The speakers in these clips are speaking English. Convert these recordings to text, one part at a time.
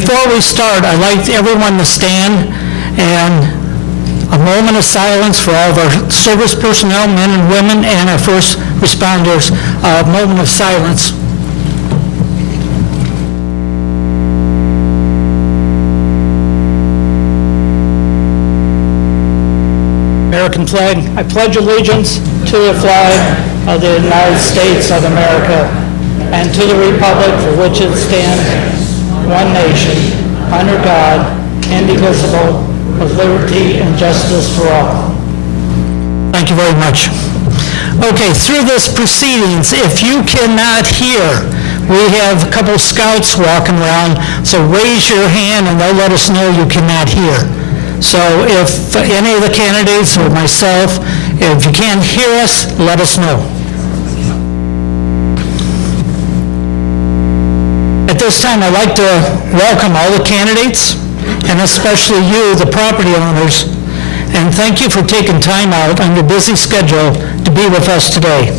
Before we start, I'd like everyone to stand and a moment of silence for all of our service personnel, men and women, and our first responders. A moment of silence. American flag. I pledge allegiance to the flag of the United States of America and to the republic for which it stands, one nation, under God, indivisible, with liberty and justice for all. Thank you very much. Okay, through this proceedings, if you cannot hear, we have a couple scouts walking around, so raise your hand and they'll let us know you cannot hear. So if any of the candidates or myself, if you can't hear us, let us know. At this time, I'd like to welcome all the candidates, and especially you, the property owners, and thank you for taking time out on your busy schedule to be with us today.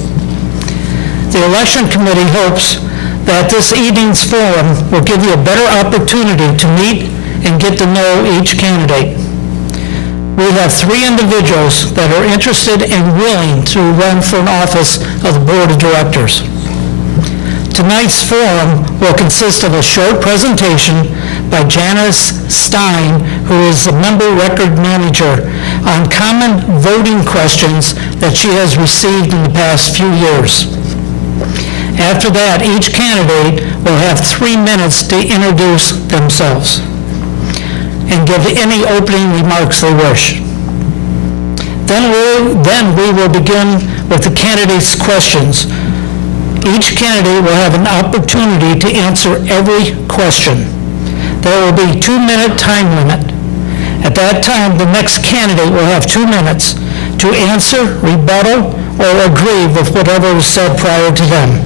The election committee hopes that this evening's forum will give you a better opportunity to meet and get to know each candidate. We have 3 individuals that are interested and willing to run for an office of the board of directors. Tonight's forum will consist of a short presentation by Janice Stein, who is the member record manager, on common voting questions that she has received in the past few years. After that, each candidate will have 3 minutes to introduce themselves and give any opening remarks they wish. Then we will begin with the candidates' questions. Each candidate will have an opportunity to answer every question. There will be a 2-minute time limit. At that time, the next candidate will have 2 minutes to answer, rebuttal, or agree with whatever was said prior to them.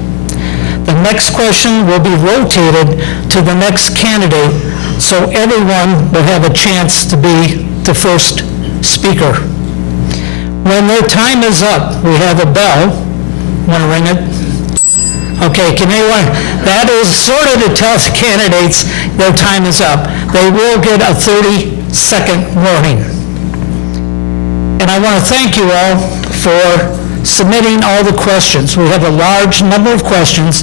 The next question will be rotated to the next candidate, so everyone will have a chance to be the first speaker. When their time is up, we have a bell. Want to ring it? Okay, can anyone? That is sort of to tell the candidates their time is up. They will get a 30-second warning. And I want to thank you all for submitting all the questions. We have a large number of questions,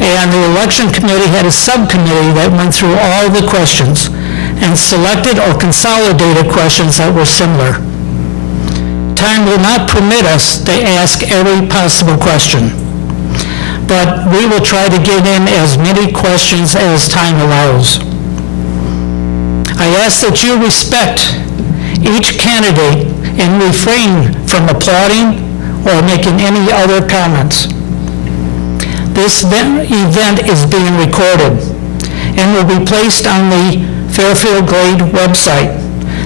and the election committee had a subcommittee that went through all the questions and selected or consolidated questions that were similar. Time will not permit us to ask every possible question, but we will try to get in as many questions as time allows. I ask that you respect each candidate and refrain from applauding or making any other comments. This event is being recorded and will be placed on the Fairfield Glade website.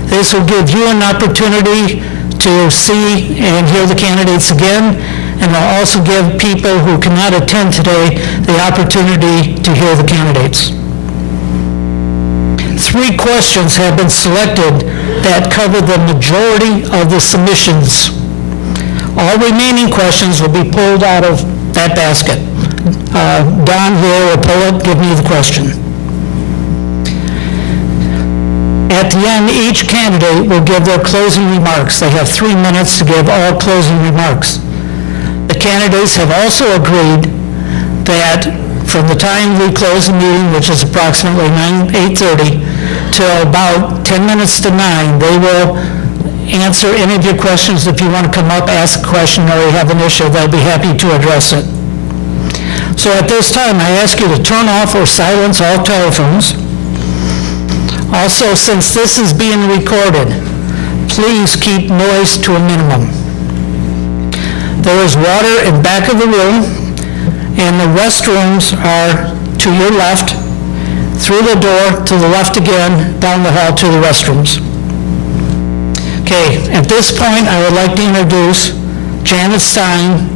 This will give you an opportunity to see and hear the candidates again, and will also give people who cannot attend today the opportunity to hear the candidates. 3 questions have been selected that cover the majority of the submissions. All remaining questions will be pulled out of that basket. Don here will pull it, give me the question. At the end, each candidate will give their closing remarks. They have 3 minutes to give all closing remarks. The candidates have also agreed that from the time we close the meeting, which is approximately 8:30, till about 10 minutes to 9, they will answer any of your questions. If you want to come up, ask a question, or you have an issue, they'll be happy to address it. So at this time, I ask you to turn off or silence all telephones. Also, since this is being recorded, please keep noise to a minimum. There is water in back of the room, and the restrooms are to your left, through the door, to the left again, down the hall to the restrooms. Okay, at this point, I would like to introduce Janet Stein,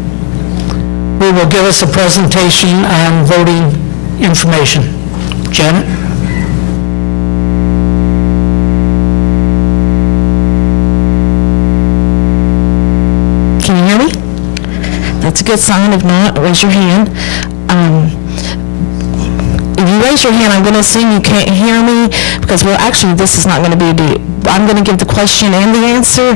who will give us a presentation on voting information. Janet? Can you hear me? That's a good sign. If not, raise your hand. If you raise your hand, I'm going to assume you can't hear me, because, well, actually, this is not going to be I'm going to give the question and the answer,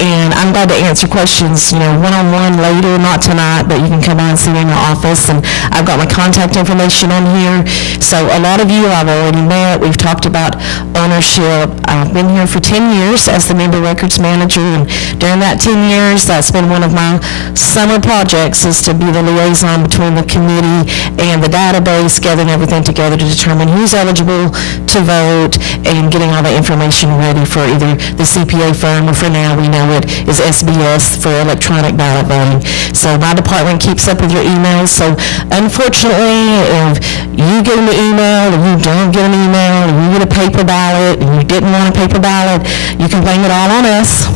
and I'm glad to answer questions, one-on-one later, not tonight, but you can come by and see me in my office, and I've got my contact information on here. So a lot of you I've already met. We've talked about ownership. I've been here for 10 years as the member records manager, and during that 10 years, that's been one of my summer projects, is to be the liaison between the committee and the database, gathering everything together to determine who's eligible to vote and getting all the information ready for either the CPA firm, or for now we know it is SBS for electronic ballot voting. So my department keeps up with your emails. So unfortunately, if you get an email or you don't get an email and you get a paper ballot and you didn't want a paper ballot, you can blame it all on us.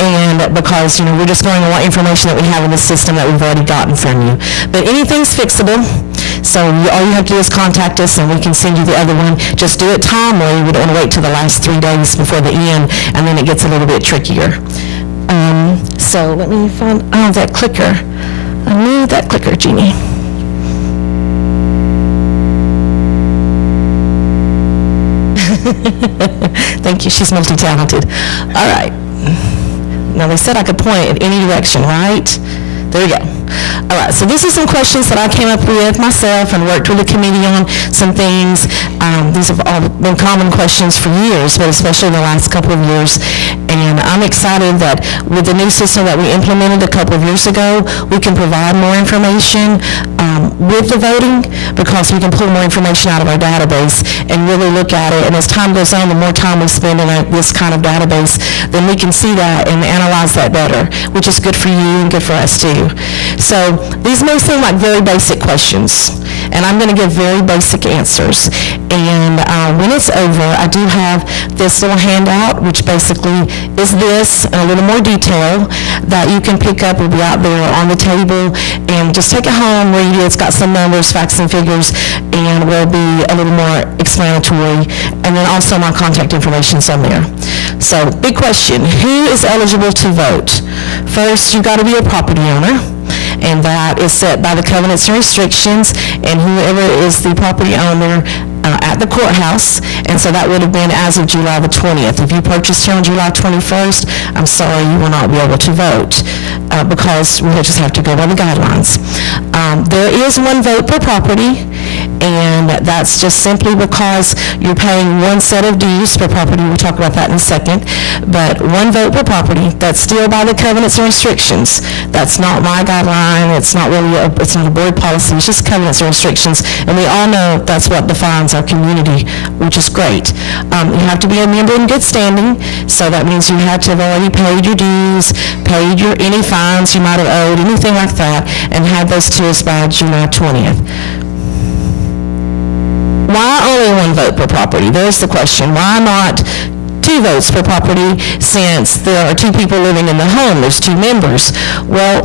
And because, we're just going on what information that we have in the system that we've already gotten from you. But anything's fixable. So all you have to do is contact us and we can send you the other one. Just do it timely. We don't want to wait till the last 3 days before the end, and then it gets a little bit trickier. So let me find, that clicker. I need that clicker, Jeannie. Thank you, she's multi-talented. All right. Now they said I could point in any direction, right? There we go. All right, so this is some questions that I came up with myself and worked with the committee on some things. These have all been common questions for years, but especially in the last couple of years. And I'm excited that with the new system that we implemented a couple of years ago, we can provide more information with the voting, because we can pull more information out of our database and really look at it. And as time goes on, the more time we spend in this kind of database, then we can see that and analyze that better, which is good for you and good for us too. So these may seem like very basic questions, and I'm going to give very basic answers. And when it's over, I do have this little handout, which basically is this in a little more detail that you can pick up. Will be out there on the table, and just take it home, read it. It's got some numbers, facts, and figures, and will be a little more explanatory. And then also my contact information's on there. So, big question: who is eligible to vote? First, you got to be a property owner, and that is set by the covenants and restrictions, and whoever is the property owner at the courthouse, and so that would have been as of July the 20th. If you purchased here on July 21st, I'm sorry, you will not be able to vote because we just have to go by the guidelines. There is one vote per property, and that's just simply because you're paying one set of dues per property. We'll talk about that in a second, but one vote per property. That's still by the covenants and restrictions. That's not my guideline. It's not really it's not a board policy. It's just covenants and restrictions, and we all know that's what defines our community, which is great. You have to be a member in good standing, so that means you have to have already paid your dues, paid any fines you might have owed, anything like that, and had those to us by July 20th. Why only one vote per property? There's the question. Why not 2 votes per property, since there are 2 people living in the home? There's 2 members. Well,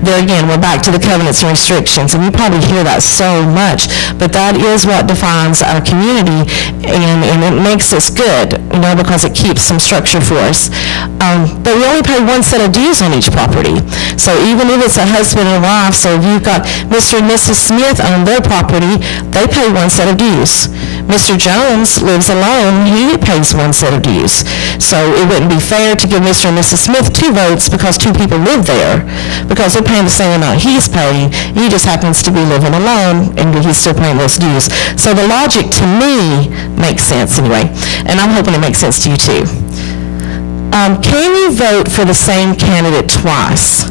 there again, we're back to the covenants and restrictions, and you probably hear that so much, but that is what defines our community, and it makes us good, because it keeps some structure for us. But we only pay one set of dues on each property. So even if it's a husband and wife, so if you've got Mr. and Mrs. Smith on their property, they pay one set of dues. Mr. Jones lives alone, he pays one set of dues. So it wouldn't be fair to give Mr. and Mrs. Smith 2 votes because 2 people live there, because they're paying the same amount he's paying. He just happens to be living alone, and he's still paying those dues. So the logic to me makes sense anyway, and I'm hoping it makes sense to you too. Can you vote for the same candidate twice?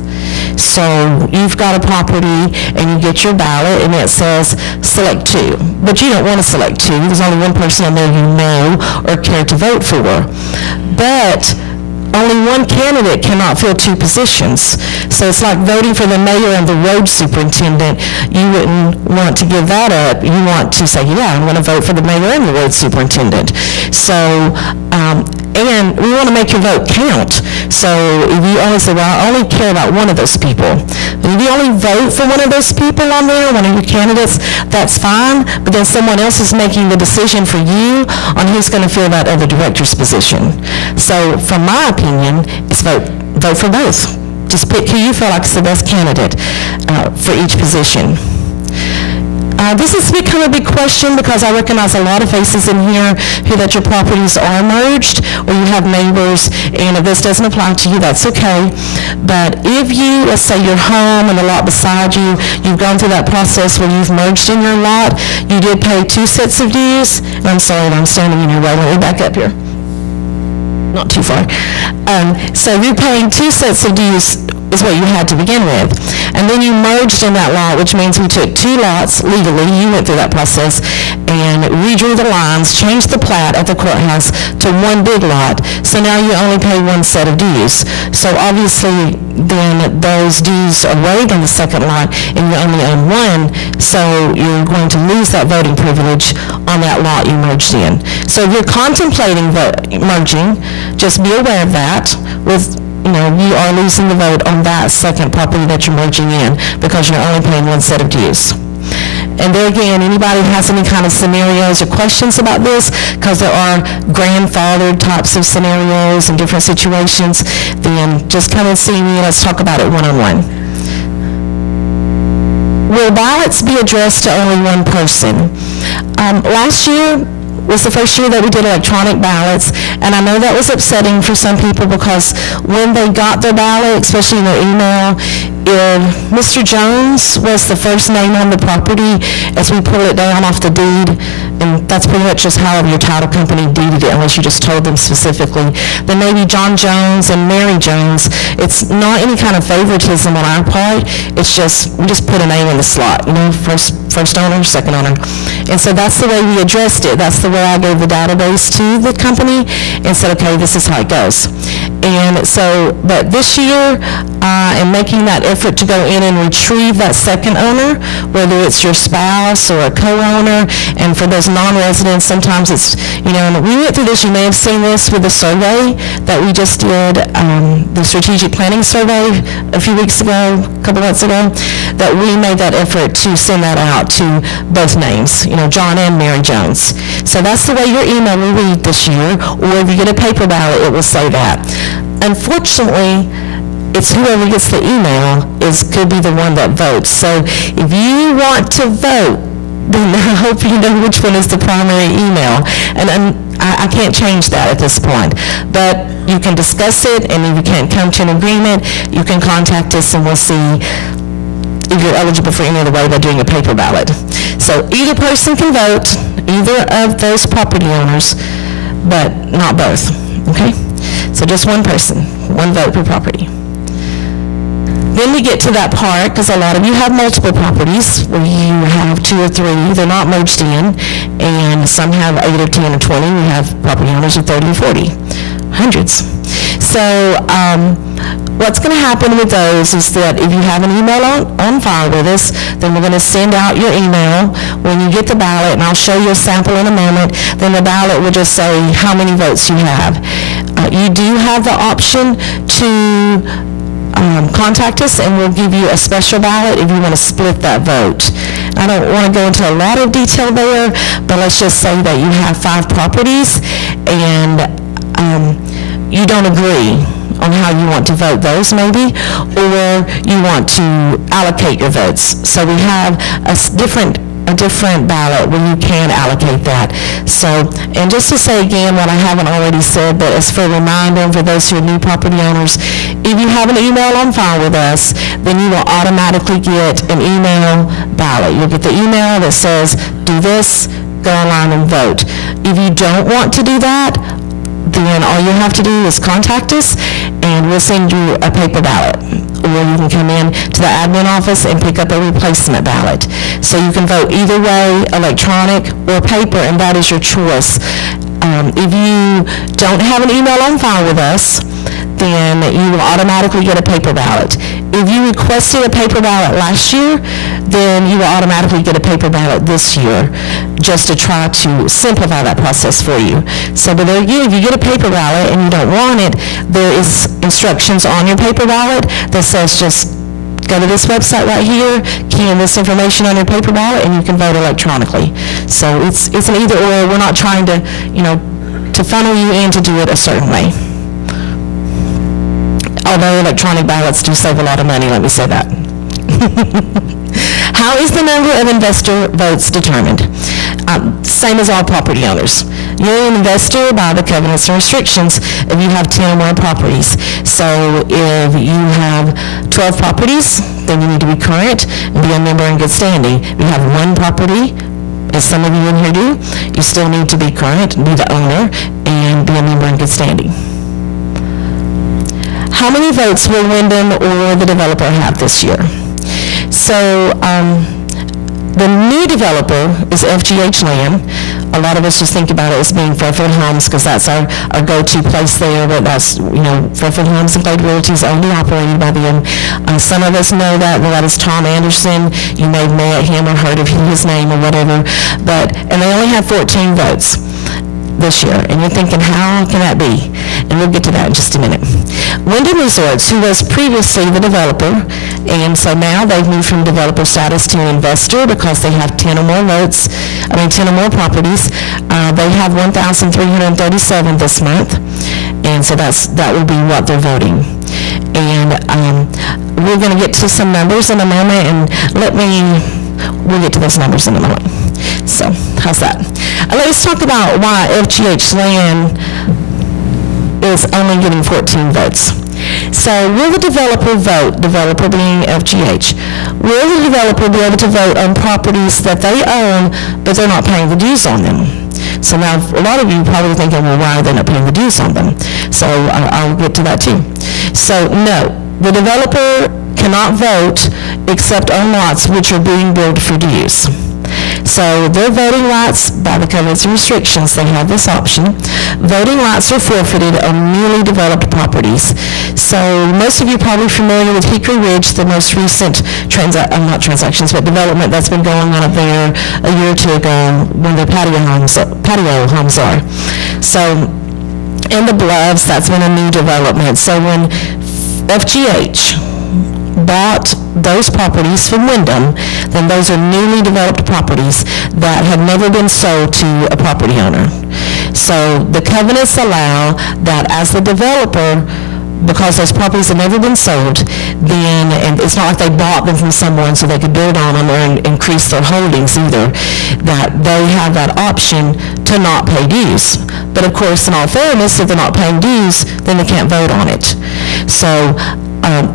So you've got a property and you get your ballot and it says select 2, but you don't want to select 2. There's only one person on there you know or care to vote for. But only one candidate cannot fill 2 positions. So it's like voting for the mayor and the road superintendent. You wouldn't want to give that up. You want to say, yeah, I'm going to vote for the mayor and the road superintendent. So, and we want to make your vote count. So if you only say, well, I only care about one of those people. But if you only vote for one of those people on there, one of your candidates, that's fine. But then someone else is making the decision for you on who's going to fill that other director's position. So from my opinion, it's vote for both. Just pick who you feel like is the best candidate for each position. This has become a big question because I recognize a lot of faces in here who that your properties are merged or you have neighbors, and if this doesn't apply to you, that's okay. But if you, let's say your home and the lot beside you, you've gone through that process where you've merged in your lot, you did pay 2 sets of dues, and I'm sorry that I'm standing in your way. Let me back up here. Not too far. So you're paying 2 sets of dues is what you had to begin with. And then you merged in that lot, which means we took 2 lots legally. You went through that process and redrew the lines, changed the plat at the courthouse to 1 big lot. So now you only pay 1 set of dues. So obviously then those dues are waived on the second lot and you only own 1. So you're going to lose that voting privilege on that lot you merged in. So if you're contemplating merging, just be aware of that. You are losing the vote on that second property that you're merging in because you're only paying 1 set of dues. And there again, anybody has any kind of scenarios or questions about this, because there are grandfathered types of scenarios and different situations, then just come and see me and let's talk about it one-on-one. Will ballots be addressed to only 1 person? Last year was the first year that we did electronic ballots, and I know that was upsetting for some people because when they got their ballot, especially in their email, if Mr. Jones was the first name on the property as we pull it down off the deed, and that's pretty much just however your title company deeded it unless you just told them specifically, then maybe John Jones and Mary Jones, it's not any kind of favoritism on our part, it's just, we just put a name in the slot, first owner, second owner. And so that's the way we addressed it. That's the way I gave the database to the company and said, okay, this is how it goes. And so, but this year, I'm making that effort to go in and retrieve that second owner, whether it's your spouse or a co-owner, and for those non-residents, sometimes it's, and we went through this, you may have seen this with the survey that we just did, the strategic planning survey a few weeks ago, a couple months ago, that we made that effort to send that out to both names, John and Mary Jones. So that's the way your email will read this year, or if you get a paper ballot, it will say that. Unfortunately, it's whoever gets the email could be the one that votes. So if you want to vote, then I hope you know which one is the primary email. And I can't change that at this point. But you can discuss it, and if you can't come to an agreement, you can contact us and we'll see if you're eligible for any other way by doing a paper ballot. So either person can vote, either of those property owners, but not both, okay? So just 1 person, 1 vote per property. Then we get to that part, because a lot of you have multiple properties where you have 2 or 3, they're not merged in, and some have 8 or 10 or 20. We have property owners of 30 or 40, hundreds. So what's going to happen with those is that if you have an email on file with us, then we're going to send out your email when you get the ballot, and I'll show you a sample in a moment. Then the ballot will just say how many votes you have. You do have the option to contact us, and we'll give you a special ballot if you want to split that vote. I don't want to go into a lot of detail there, but let's just say that you have 5 properties and you don't agree on how you want to vote those maybe, or you want to allocate your votes. So we have a different ballot where you can allocate that. So, and just to say again what I haven't already said, but as for a reminder for those who are new property owners, if you have an email on file with us, then you will automatically get an email ballot. You'll get the email that says, do this, go online and vote. If you don't want to do that, then all you have to do is contact us and we'll send you a paper ballot. Or you can come in to the admin office and pick up a replacement ballot. So you can vote either way, electronic or paper, and that is your choice. If you don't have an email on file with us, then you will automatically get a paper ballot. If you requested a paper ballot last year, then you will automatically get a paper ballot this year, just to try to simplify that process for you. So, but there again, if you get a paper ballot and you don't want it, there is instructions on your paper ballot that says just go to this website right here, key in this information on your paper ballot, and you can vote electronically. So it's an either or. We're not trying to, to funnel you in to do it a certain way. Although electronic ballots do save a lot of money, let me say that. How is the number of investor votes determined? Same as all property owners. You're an investor by the covenants and restrictions if you have 10 or more properties. So if you have 12 properties, then you need to be current and be a member in good standing. If you have one property, as some of you in here do, you still need to be current, be the owner, and be a member in good standing. How many votes will Wyndham or the developer have this year? So the new developer is FGH Land. A lot of us just think about it as being Fairfield Homes because that's our go-to place there, but that's, Fairfield Homes and Glade Realty is owned and operated by them. Some of us know that is Tom Anderson. You may have met him or heard of his name or whatever, and they only have 14 votes this year, and you're thinking, how can that be? And we'll get to that in just a minute. Wyndham Resorts, who was previously the developer, and so now they've moved from developer status to investor because they have 10 or more properties. They have 1,337 this month, and so that will be what they're voting. And we're going to get to some numbers in a moment, and we'll get to those numbers in a moment. So, how's that? Let's talk about why FGH Land is only getting 14 votes. So, will the developer vote, developer being FGH, will the developer be able to vote on properties that they own, but they're not paying the dues on them? So now, a lot of you are probably thinking, well, why are they not paying the dues on them? So, I'll get to that too. So, no, the developer cannot vote except on lots which are being billed for dues. So their voting rights, by the covenants and restrictions, they have this option. Voting rights are forfeited on newly developed properties. So most of you are probably familiar with Hickory Ridge, the most recent not transactions, but development that's been going on up there a year or two ago when the patio homes are. So in the Bluffs, that's been a new development. So when FGH bought those properties from Wyndham, then those are newly developed properties that had never been sold to a property owner. So the covenants allow that as the developer, because those properties have never been sold, then, and it's not like they bought them from someone so they could build on them or increase their holdings either, that they have that option to not pay dues. But of course, in all fairness, if they're not paying dues, then they can't vote on it. So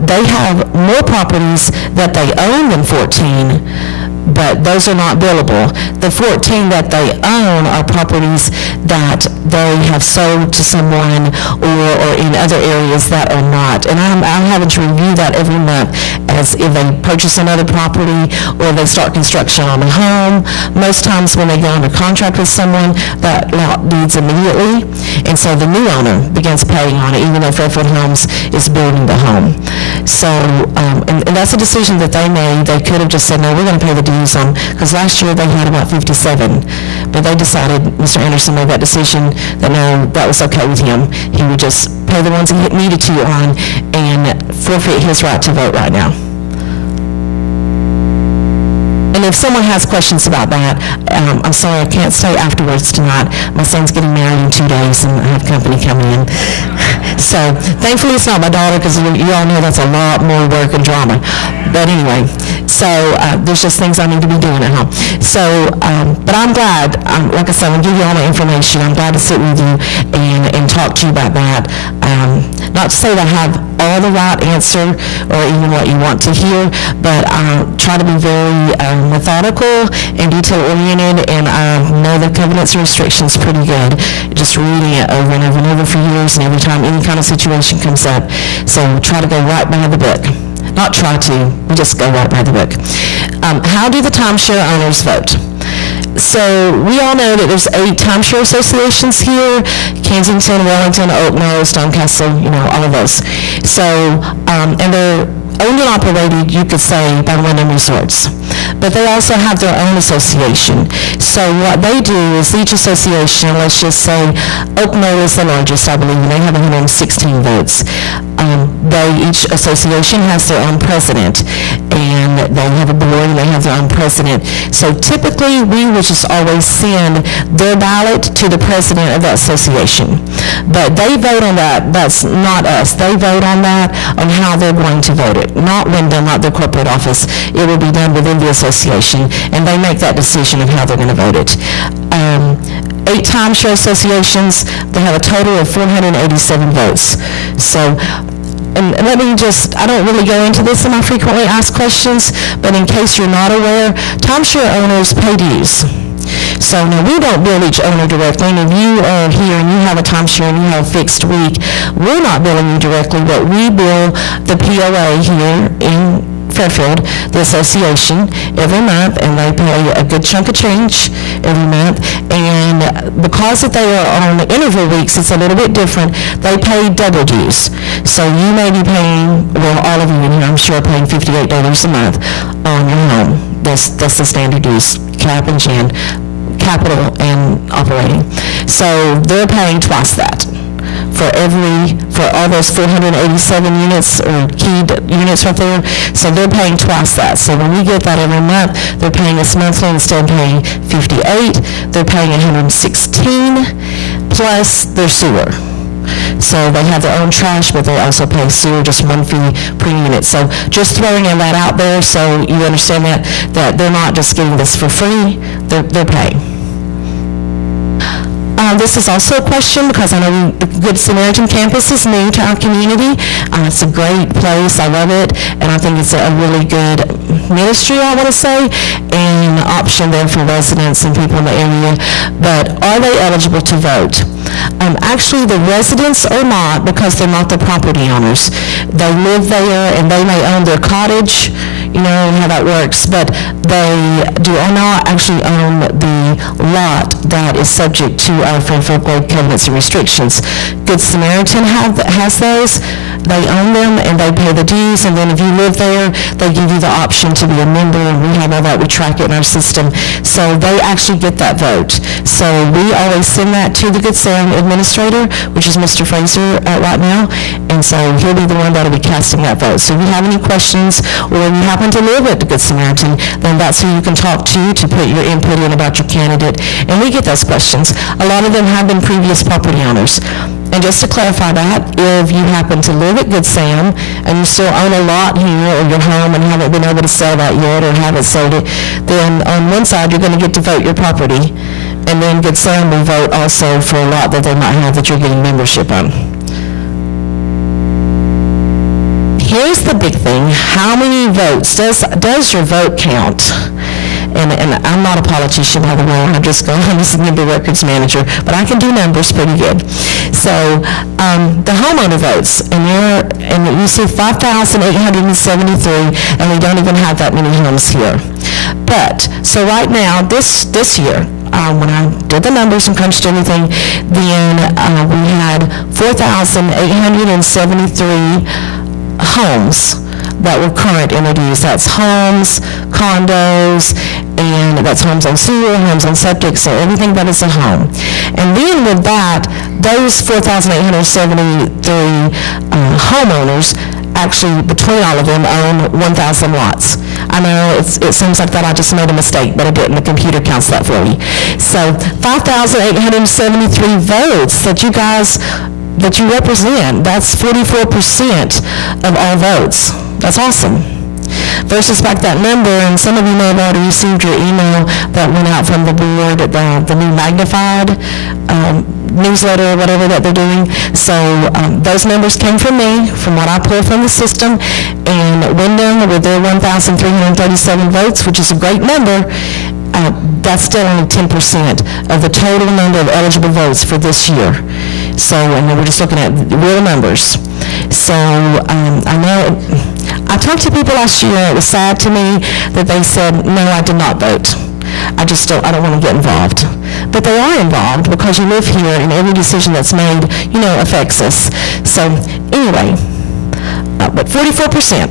they have more properties that they own than 14, but those are not billable. The 14 that they own are properties that they have sold to someone or in other areas that are not. And I'm having to review that every month as if they purchase another property or they start construction on a home. Most times when they go under contract with someone, that lot deeds immediately. And so the new owner begins paying on it, even though Fairfield Homes is building the home. So, and that's a decision that they made. They could have just said, no, we're going to pay the dues on, because last year they had about 57. But they decided, Mr. Anderson made that decision that no, that was okay with him. He would just pay the ones he needed to on and forfeit his right to vote right now. And if someone has questions about that, I'm sorry, I can't stay afterwards tonight. My son's getting married in 2 days and I have company coming in. So thankfully it's not my daughter, because you all know that's a lot more work and drama. But anyway, so there's just things I need to be doing at home. So, but I'm glad, like I said, I'm going to give you all my information. I'm glad to sit with you and talk to you about that. Not to say that I have all the right answer or even what you want to hear, but try to be very methodical and detail-oriented, and I know the covenants and restrictions pretty good. Just reading it over and over and over for years, and every time any kind of situation comes up. So try to go right by the book. Not try to, just go right by the book. How do the timeshare owners vote? So we all know that there's 8 timeshare associations here: Kensington, Wellington, Oakmore, Stonecastle, all of those. So, and they're owned and operated, you could say, by Wyndham Resorts. But they also have their own association. So what they do is each association, let's just say Oakmore is the largest, I believe, and they have 116 votes. Each association has their own president, and they have a board and they have their own president. So typically, we would just always send their ballot to the president of that association. But they vote on that. That's not us. They vote on that, on how they're going to vote it. Not Wyndham, not their corporate office. It will be done within the association, and they make that decision of how they're going to vote it. 8 timeshare associations, they have a total of 487 votes. So, and let me just, I don't really go into this in my frequently asked questions, but in case you're not aware, timeshare owners pay dues. So now we don't bill each owner directly, and if you are here and you have a timeshare and you have a fixed week, we're not billing you directly, but we bill the POA here in Fairfield, the association, every month, and they pay a good chunk of change every month. And because that they are on interval weeks, it's a little bit different. They pay double dues. So you may be paying, well, all of you in here, I'm sure, are paying $58 a month on your home. That's the standard dues, cap and gen, capital and operating. So they're paying twice that. For all those 487 units or keyed units right there, so they're paying twice that. So when we get that every month, they're paying us monthly instead of paying 58, they're paying 116 plus their sewer. So they have their own trash, but they also pay sewer, just one fee per unit. So just throwing that out there so you understand that they're not just getting this for free, they're paying. This is also a question because I know the Good Samaritan campus is new to our community. It's a great place. I love it. And I think it's a really good ministry, I want to say, and option there for residents and people in the area. But are they eligible to vote? Actually, the residents are not, because they're not the property owners. They live there and they may own their cottage, you know, how that works, but they do not actually own the lot that is subject to our Fairfield Code covenants and restrictions. Good Samaritan has those. They own them and they pay the dues, and then if you live there, they give you the option to be a member, and we have all that, we track it in our system. So they actually get that vote. So we always send that to the Good Sam administrator, which is Mr. Fraser right now, and so he'll be the one that'll be casting that vote. So if you have any questions, or if you happen to live at the Good Samaritan, then that's who you can talk to put your input in about your candidate, and we get those questions. A lot of them have been previous property owners. And just to clarify that, if you happen to live at Good Sam and you still own a lot here or your home and haven't been able to sell that yet or haven't sold it, then on one side you're going to get to vote your property, and then Good Sam will vote also for a lot that they might have that you're getting membership on. Here's the big thing. How many votes does your vote count? And I'm not a politician, by the way. I'm just a member records manager, but I can do numbers pretty good. So the homeowner votes, and you see 5,873, and we don't even have that many homes here. But so right now, this year, when I did the numbers and crunched everything, then we had 4,873 homes that were current in their dues. That's homes, condos, and that's homes on sewer, homes on septic, so everything that is a home. And then with that, those 4,873 homeowners, actually between all of them, own 1,000 lots. I know it seems like that I just made a mistake, but I didn't. The computer counts that for me. So 5,873 votes that you guys, that you represent, that's 44% of all votes. That's awesome. Versus back that number, and some of you may have already received your email that went out from the board, the new magnified newsletter or whatever that they're doing. So those numbers came from me, from what I pulled from the system, and Wyndham with their 1,337 votes, which is a great number, that's still only 10% of the total number of eligible votes for this year. So, and we're just looking at real numbers. So I know, I talked to people last year, and it was sad to me that they said, no, I did not vote. I don't want to get involved. But they are involved because you live here, and every decision that's made, you know, affects us. So anyway, but 44%.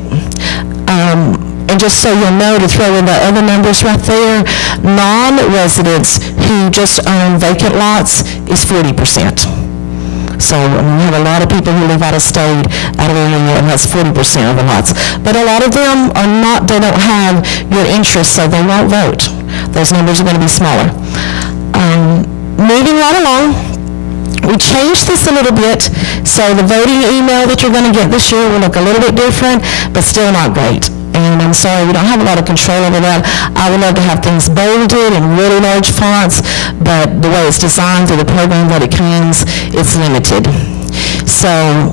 And just so you'll know, to throw in the other numbers right there, non-residents who just own vacant lots is 40%. So I mean, we have a lot of people who live out of state, out of area, and that's 40% of the lots. But a lot of them are not, they don't have your interest, so they won't vote. Those numbers are going to be smaller. Moving right along, we changed this a little bit, so the voting email that you're going to get this year will look a little bit different, but still not great. And I'm sorry, we don't have a lot of control over that. I would love to have things bolded in really large fonts, but the way it's designed through the program that it comes, it's limited. So,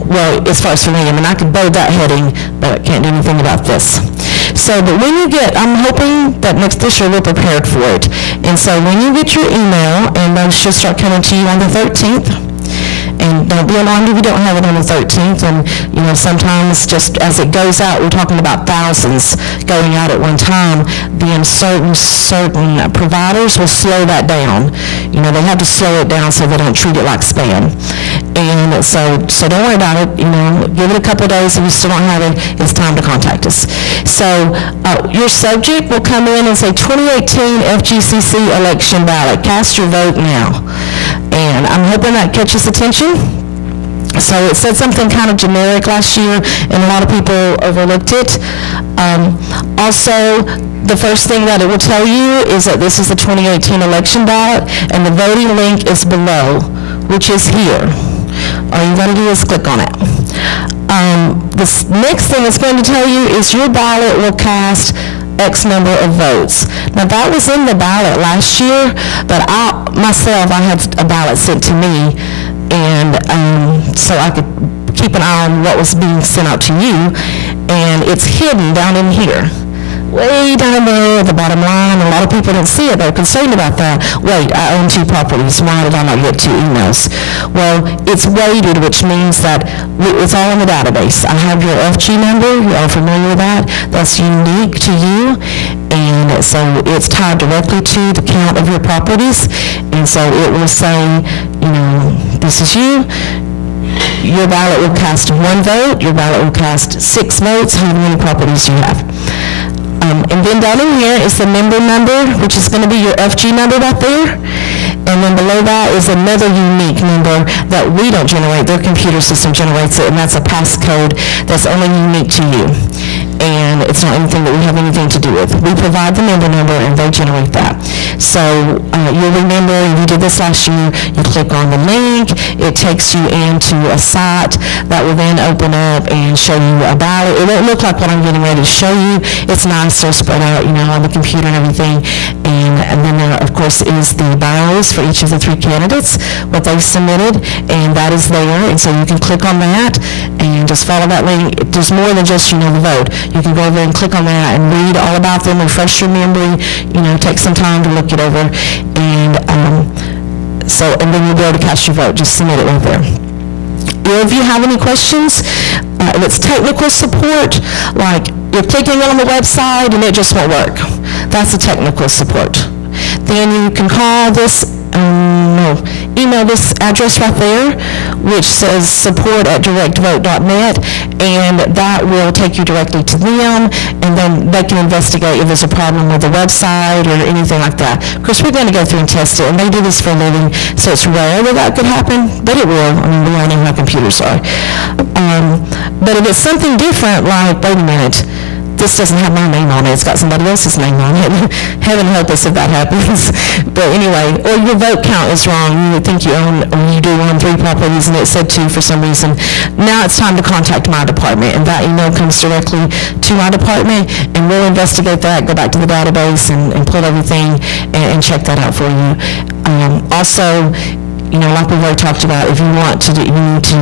well, as far as for me, I mean, I could bold that heading, but I can't do anything about this. So, but when you get, I'm hoping that this year we're prepared for it. And so when you get your email, and those should start coming to you on the 13th, and don't be alarmed if you don't have it on the 13th. And, you know, sometimes just as it goes out, we're talking about thousands going out at one time, then certain providers will slow that down. You know, they have to slow it down so they don't treat it like spam. And so don't worry about it. You know, give it a couple of days. If you still don't have it, it's time to contact us. So your subject will come in and say 2018 FGCC election ballot. Cast your vote now. And I'm hoping that catches attention. So it said something kind of generic last year, and a lot of people overlooked it. Also, the first thing that it will tell you is that this is the 2018 election ballot, and the voting link is below, which is here. All you're going to do is click on it. The next thing it's going to tell you is your ballot will cast X number of votes. Now that was in the ballot last year, but I had a ballot sent to me, and so I could keep an eye on what was being sent out to you, and it's hidden down in here. Way down there at the bottom line. A lot of people didn't see it. They're concerned about that. Wait, I own 2 properties. Why did I not get 2 emails? Well, it's weighted, which means that it's all in the database. I have your FG number. You're all familiar with that. That's unique to you. And so it's tied directly to the count of your properties. And so it will say, you know, this is you. Your ballot will cast 1 vote. Your ballot will cast 6 votes, however many properties you have. And then down in here is the member number, which is going to be your FG number right there. And then below that is another unique number that we don't generate. Their computer system generates it, and that's a passcode that's only unique to you. And it's not anything that we have anything to do with. We provide the member number, and they generate that. So you'll remember, you did this last year, you click on the link, it takes you into a site that will then open up and show you a ballot. It won't look like what I'm getting ready to show you. It's nice, they're spread out, you know, on the computer and everything. And then there, of course, is the bios for each of the 3 candidates, what they submitted, and that is there. And so you can click on that and just follow that link. There's more than just, you know, the vote. You can go over and click on that and read all about them, refresh your memory, you know, take some time to look it over. And and then you'll be able to cast your vote. Just submit it right there. If you have any questions, if it's technical support, like you're clicking on the website and it just won't work, that's the technical support. Then you can call this, email this address right there, which says support@directvote.net, and that will take you directly to them, and then they can investigate if there's a problem with the website or anything like that. Of course, we're going to go through and test it, and they do this for a living, so it's rare that could happen, but it will. I mean, we all know how computers are. But if it's something different, like, wait a minute, this doesn't have my name on it, it's got somebody else's name on it. Heaven help us if that happens. But anyway, or your vote count is wrong. You would think you own, or you do own 3 properties and it said 2 for some reason. Now it's time to contact my department, and that email comes directly to my department, and we'll investigate that, go back to the database and pull everything and check that out for you. Also, you know, like we've already talked about, if you want to do, you need to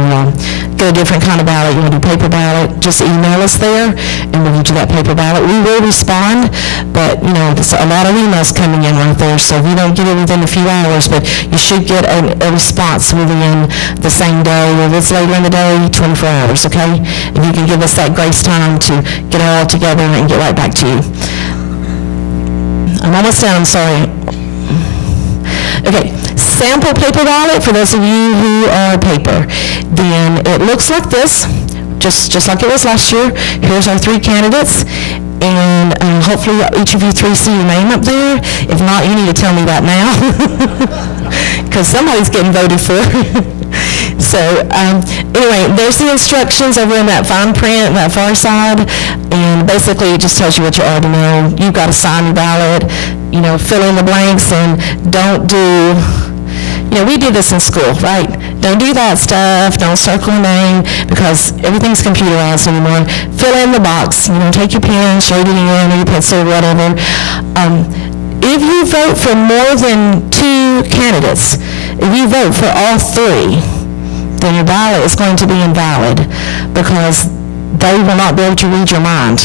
get a different kind of ballot, you want to do paper ballot, just email us there, and we'll get you that paper ballot. We will respond, but, you know, there's a lot of emails coming in right there, so if you don't get it within a few hours, but you should get a response within the same day, or if it's later in the day, 24 hours, okay? If you can give us that grace time to get it all together and get right back to you. I'm almost done, I'm sorry. Okay, sample paper ballot for those of you who are paper. Then it looks like this, just like it was last year. Here's our 3 candidates, and hopefully each of you 3 see your name up there. If not, you need to tell me that now, because somebody's getting voted for. So anyway, there's the instructions over in that fine print, that far side, and basically it just tells you what you already know. You've got to sign your ballot, you know, fill in the blanks, and don't do, you know, we did this in school, right? Don't do that stuff. Don't circle a name because everything's computerized anymore. Fill in the box. You know, take your pen, shade it in, or your pencil, whatever. If you vote for more than 2 candidates, if you vote for all 3, then your ballot is going to be invalid because they will not be able to read your mind.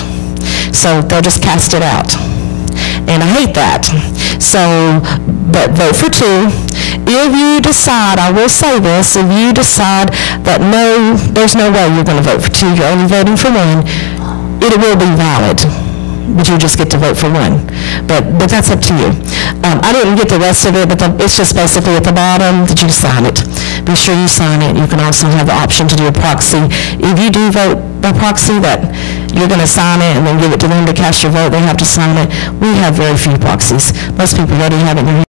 So they'll just cast it out. And I hate that. So, but vote for 2. If you decide, I will say this, if you decide that no, there's no way you're going to vote for 2, you're only voting for 1, it will be valid. But you just get to vote for 1. But that's up to you. I didn't get the rest of it, but it's just basically at the bottom that you sign it. Be sure you sign it. You can also have the option to do a proxy. If you do vote by proxy, that you're going to sign it and then give it to them to cast your vote, they have to sign it. We have very few proxies. Most people already have it in their